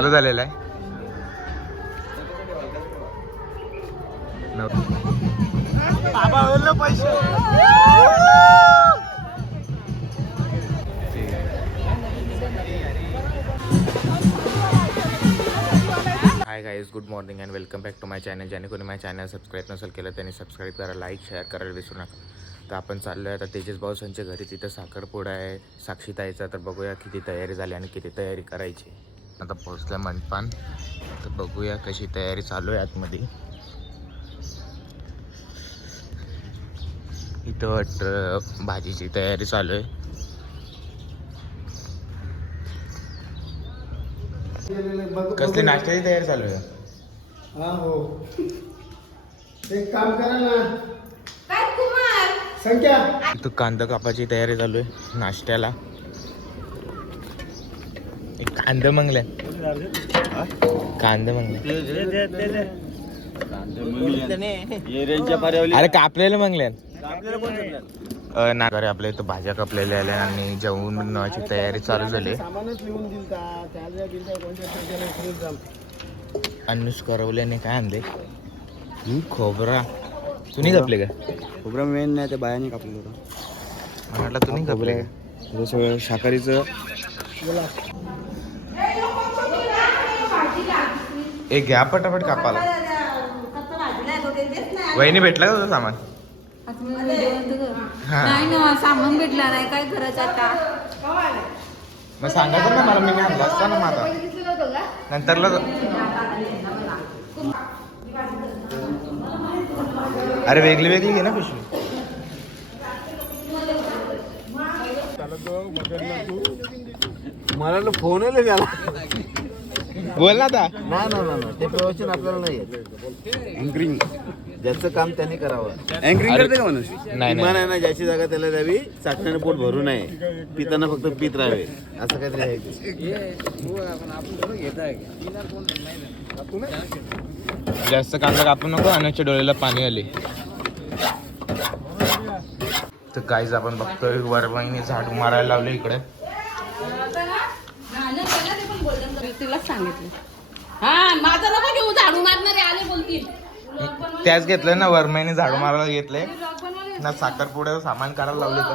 चालू झालेला आहे. Hi guys, good morning and welcome back to my channel. ज्याने कोणी माझ्या चॅनल सबस्क्राईब नसेल केलं त्यांनी सबस्क्राईब करा, लाईक शेअर करायला विसरू नका. तर आपण चाललो आहे आता तेजस भाऊसांच्या घरी. तिथं साखरपुडा आहे साक्षीताईचा. तर बघूया किती तयारी झाली आणि किती तयारी करायची. आता पोहोचलं मंडपान. तर बघूया कशी तयारी चालू आहे आतमध्ये. इथं भाजीची तयारी चालू आहे. कसली नाश्त्याची तयारी चालू आहे? हा हो, एक काम करा ना. काय कुमार संख्या इथं कांदा कापाची तयारी चालू आहे नाश्त्याला. एक कांदा मंगल्या, कांदा मंगल्या. अरे कापलेलं मंगल्या ना. अरे आपल्या इथं भाज्या कापलेल्या आल्या आणि जेवणाची तयारी चालू झाली. सामानच लिहून दिलता, चार्जर दिलता, कोणत्या संख्याने जाम. अनुष करवल्याने काय आणले? खोबरा. तुम्ही कापले का? खोबरा मेन नाही, ते बायाने कापलेलं होतं. मला वाटलं तुम्ही कापले. जसं शाकाहारीचं एक घ्या पटापट कापाला. वहिनी भेटला का तुझं सामान? नाही ना, सामान भेटला नाही. काय करायचं आता? मग सांगायचं ना मला, मी आणला असता ना माझा नंतरला. अरे वेगळी वेगळी घे ना पिशवी. मला फोन आले त्याला. बोल ना आता. नाही ते प्रवचन आपल्याला नाही येत. अँकरिंग ज्याचं काम त्याने करावं. अँकरिंग करते का मनुष्य? नाही. विमान आहे ना, ज्याची जागा त्याला द्यावी. चाटण्याने पोट भरू नये, पिताना फक्त पित राहावे, असं काहीतरी आहे ते. जास्त कांदा कापू नको. अनुजच्या डोळ्याला पाणी आले. तर गाईज आपण बघतोय वरवहिनी झाडू मारायला लावले इकडे. तिलाच सांगितलं. हा, माझा नको घेऊ, झाडू मारणारे आले बोलतील. त्याच घेतलं ना, वरमहिने झाडू मारायला घेतले ना. साखरपुड्याचं सामान करायला लावले. तर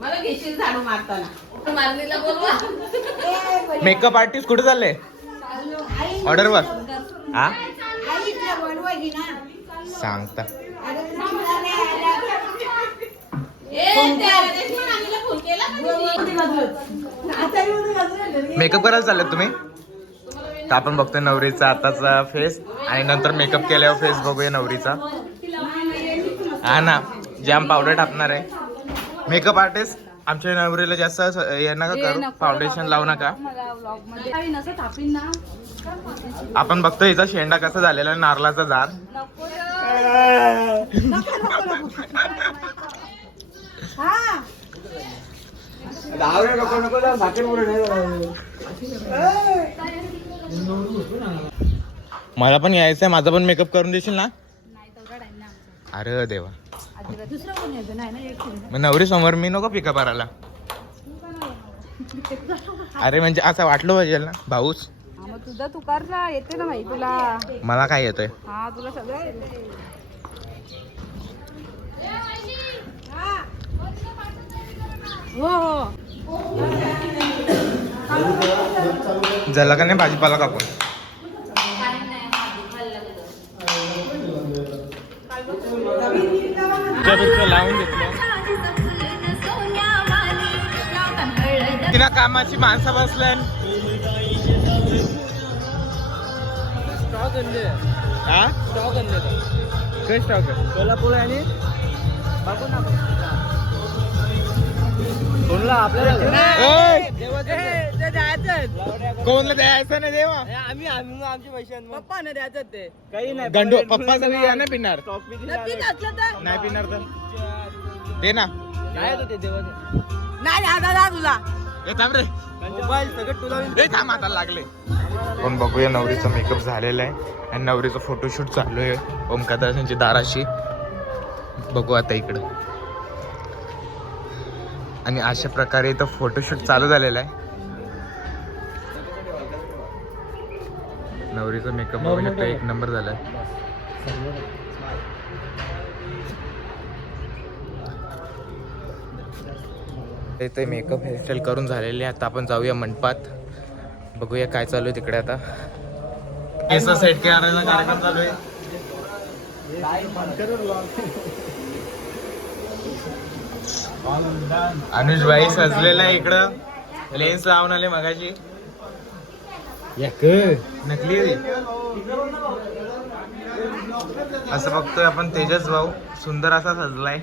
मला घेशील झाडू मारताना. मारणीला बोलवा. मेकअप आर्टिस्ट कुठे चालले? ऑर्डर वर. हा सांगता. मेकअप करायला चाललेत तुम्ही? तर आपण बघतोय नवरीचा आताचा फेस आणि नंतर मेकअप केल्यावर फेस बघूया नवरीचा. हा ना, जॅम पावडर टाकणार आहे. मेकअप आर्टिस्ट आमच्या नवरीला जास्त हे नका करू, फाउंडेशन लावू नका. आपण बघतोय हिचा शेंडा कसा झालेला, नारळाचा झाड. मला पण यायचंय, माझा पण मेकअप करून देशील ना? अरे देवा, मग नवरी समोर मी नको पिकअप करायला? अरे म्हणजे असं वाटलं पाहिजे ना भाऊच. तुझा तू कर ना, येते ना भाई तुला. मला काय येतोय? हा, तुला सगळं हो. झाला का नाही भाजीपाला कापून? लावून घेतलं. तिला कामाची माणसं बसल्या. हा स्टॉक आणले. काय स्टॉक आहे? कोल्हापूर आणि कोणला आपल्याला कोणला द्यायचं ना देवा? आम्ही आमचे पैसे पप्पा ना द्यायचं ते काही नाही. गंडू पप्पा सगळी या ना पिणार. नाही पिणार तर दे ना. काय होतं ते देवाचं? नाही दादा तुला. थांब रे, मोबाईल सगळं तुला. थांब आता लागले. पण बघूया नवरीचा मेकअप झालेला आहे आणि नवरीचं फोटोशूट चालू आहे ओमकादासांची दाराशी. बघू आता इकडं. आणि अशा प्रकारे इथं फोटोशूट चालू झालेला आहे. नवरीचा मेकअप बघू शकता, एक नंबर झालाय. इथे मेकअप हेअरस्टाईल करून झालेली आहे. आता आपण जाऊया मंडपात, बघूया काय चालू आहे तिकडे. आता केस सेट करायचा कार्यक्रम चालू आहे. अनुज भाई सजलेला आहे इकडं, लेन्स लावून आले मगाशी. नकली आहे. असं बघतोय आपण तेजस भाऊ सुंदर असा सजलाय.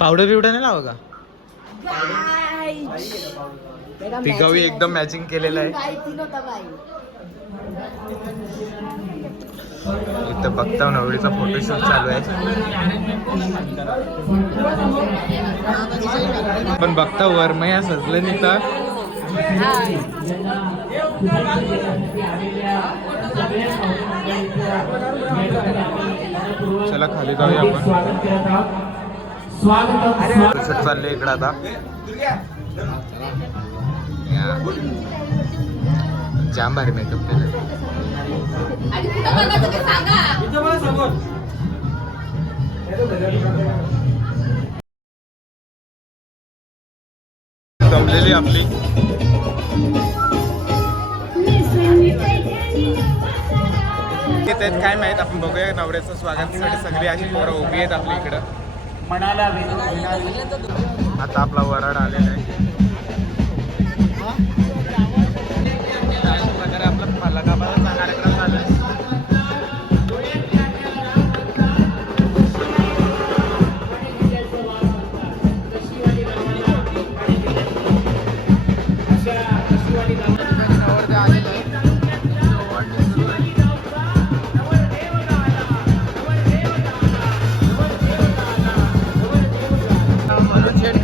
पावडर बिवडर नाही लावा का? तिघावी एकदम मॅचिंग केलेलं आहे. इथं बघता नवरीचा फोटोशूट चालू आहे. पण बघता वरमया सजलं नाही तर. चला खाली जाऊया आपण. फोटोशूट चाललंय इकडं आता. जाम भारी मेकअप केलं. जमलेली आपली. येत काय माहित, आपण बघूया. नवऱ्याचं स्वागतासाठी सगळी अशी पोरं उभी आहेत आपल्या इकडं. आता आपला वराड आलेला आहे. अशा प्रकारे आपला फलकाबाचा कार्यक्रम चालू आहे.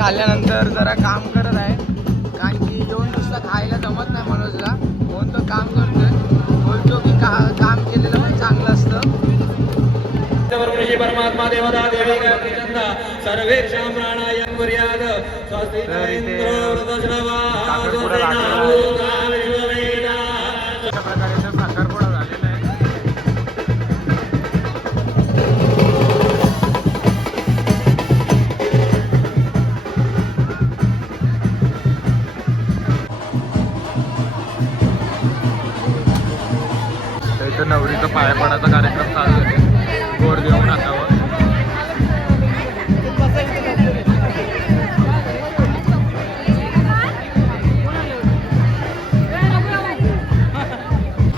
खाल्ल्यानंतर जरा काम करत आहे, कारण की येऊन नुसतं खायला जमत नाही मनोजला. म्हणून तो काम करतोय. बोलतो की काम केलेलं पण चांगलं असतं. परमात्मा देवता देवी सर्वेक्षां प्राणायाम कुर्यात् स्वस्ति अशा प्रकारे साखरपुडा झालेला आहे. इथं नवरीचा पाया पडायचा कार्यक्रम चालू आहे. गोड देऊन हातावर.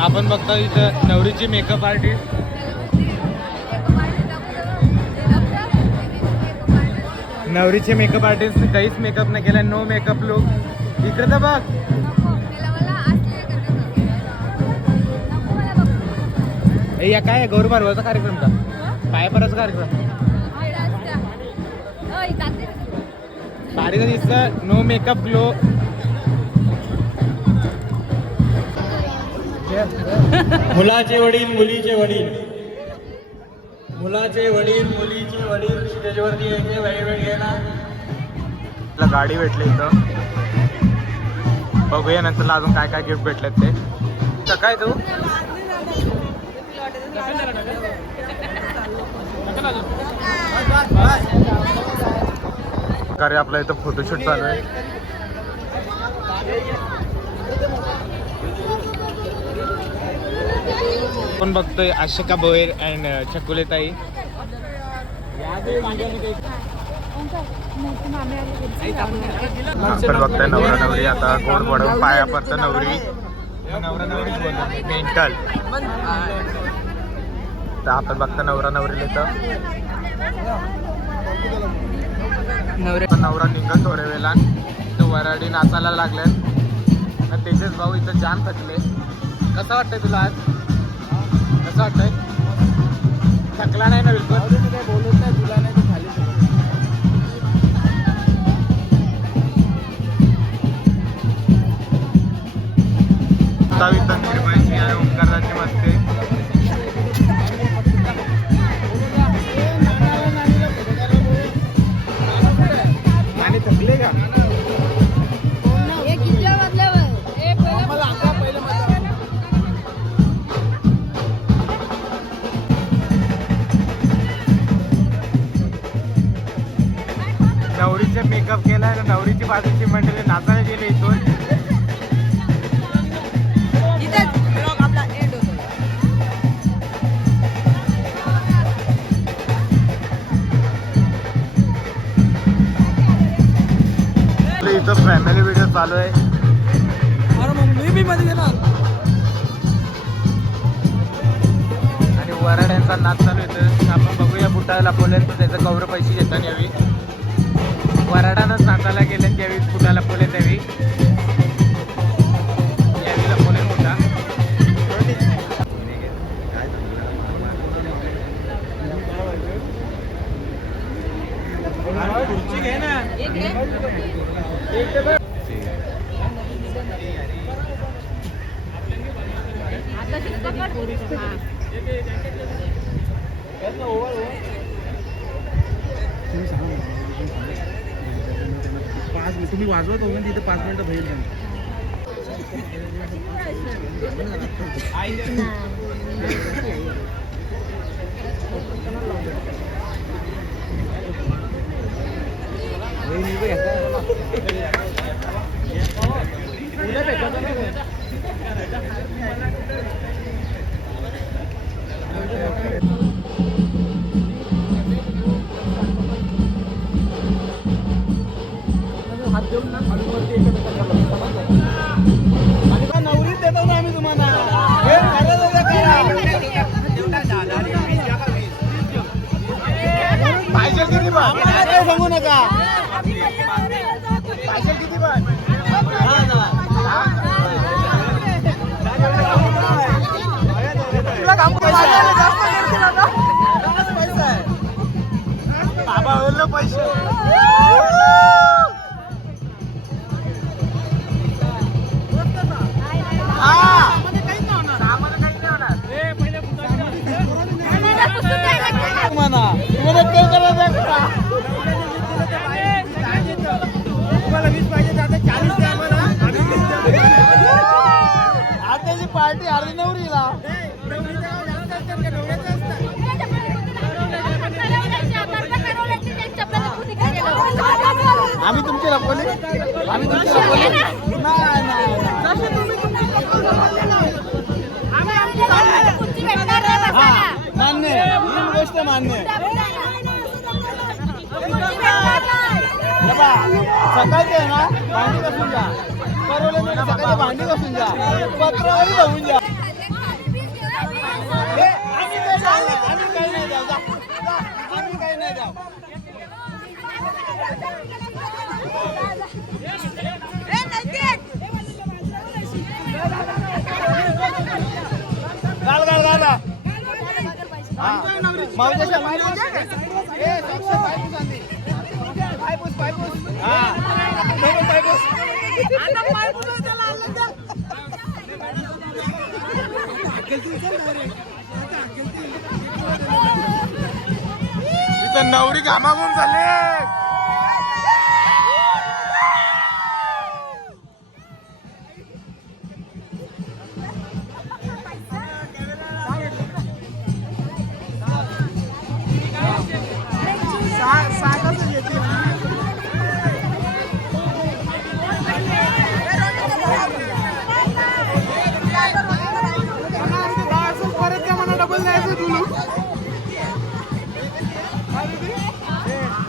आपण बघता इथं नवरीची मेकअप आर्टिस्ट. नवरीचे मेकअप आर्टिस्ट काहीच मेकअप नाही केला. No makeup look. इकडे तर बघ. या काय गौर भरवाचा कार्यक्रम का? पायापराचा कार्यक्रम भारी दिसतं. No makeup glow. मुलाचे वडील मुलीचे वडील, मुलाचे वडील मुलीचे वडील स्टेजवरती यायचे, वेळ घ्यायला. गाडी भेटली इथं. बघूया नंतर अजून काय काय गिफ्ट भेटलेत ते. तर काय तू प्रकारे आपला इथं फोटोशूट चालू आहे. आपण बघतोय आशिका भोयर अँड छकुले ताई. आपण बघतोय नवरा नवरी आता गोड पडून पाया पडतं. नवरी नवरा नवरी मेंटल. तर आपण बघता नवरा नवरीला इथं. नवरा निघत थोड्या वेळा तर वराडी नाचायला लागल्यात. तेजस भाऊ इथं जाम थकले. कसं वाटतंय तुला आज? कसं वाटतंय? थकला नाही ना बिलकुल? बोलत नाही तुला नाही तर खाली. निर्भयची आणि ओंकाराची मस्ते. आणि थकले का? नवरीचा मेकअप केला, नवरीची बाजूची मंडळी नाचायला गेली इथून. इथं फॅमिली व्हिडिओ चालू आहे. आणि वराड्यांचा नाच चालू येतं. आपण बघूया बुटाला बोलेल तर त्याचं गौरव पैसे घेताना यावी. वराडानंच नाचायला गेले त्यावेळी बुटाला बोले त्यावेळी यावीला बोलेल बुटा. खुर्ची घे ना. तुम्ही वाजवत होता तिथे 5 मिनिटं भेट नवरीच देतो ना आम्ही तुम्हाला. पाहिजे किती पण सांगू नका. पाहिजे किती पण बाबा बोललो पैसे. तुम्हाला 20 पाहिजे आता 40 द्या मला. अर्ध्याची पार्टी अर्धी नवरीला. आम्ही तुमची रपवली. आम्ही तुमची रपवली. मान्य ही गोष्ट मान्य. सकाळचे आहे ना भांडी घासून जा. परवले सकाळची भांडी घासून जा. पत्रावरी जाऊन जा. आम्ही काही नाही जाऊ. आम्ही काही नाही जाऊ. गाल गाल गाला मावजाच्या पायपूस पायपूस. इथं नवरी घामाघूम झाले.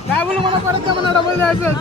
काय बोलू मला परत मला डबल द्यायचं.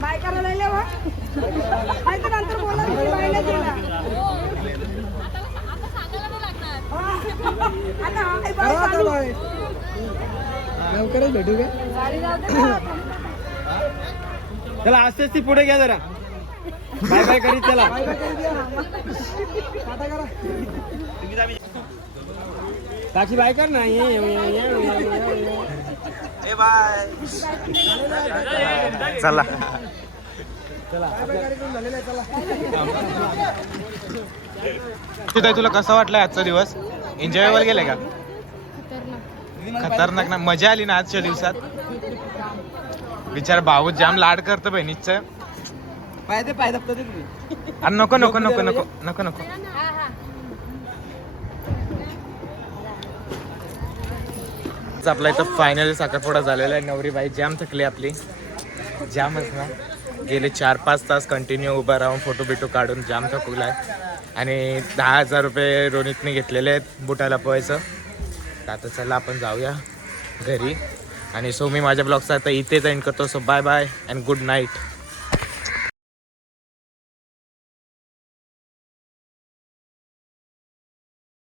बाय करायला लागले वा नाही तर नंतर बोला तुम्ही बाय नाही देणार. आता हाय बाय चालू. लवकरच भेटू का गाडी जाऊ दे ना. चला आस्ते आस्ते पुढे घ्या जरा बाय बाय करीत चला साक्षी बाय कर ना चला तिथे तुला कसं वाटलं आजचा दिवस एन्जॉय वर गेलाय का खतरनाक ना मजा आली ना आजच्या दिवसात बिचारा भाऊ जाम लाड करतो बहिणीच पाय दबता ते तुम्ही अरे नको नको नको नको नको नको आपला इथं फायनल साखरपुडा झालेला आहे नवरी बाई जाम थकली आपली जामच ना गेले 4-5 तास कंटिन्यू उभा राहून फोटो बिटो काढून जाम थकवलाय आणि 10,000 रुपये रोनितने घेतलेले आहेत बुटाला पोहायचं तर आता चला आपण जाऊया घरी आणि सो मी माझ्या ब्लॉगचा आता इथेच एंड करतो so bye bye and good night.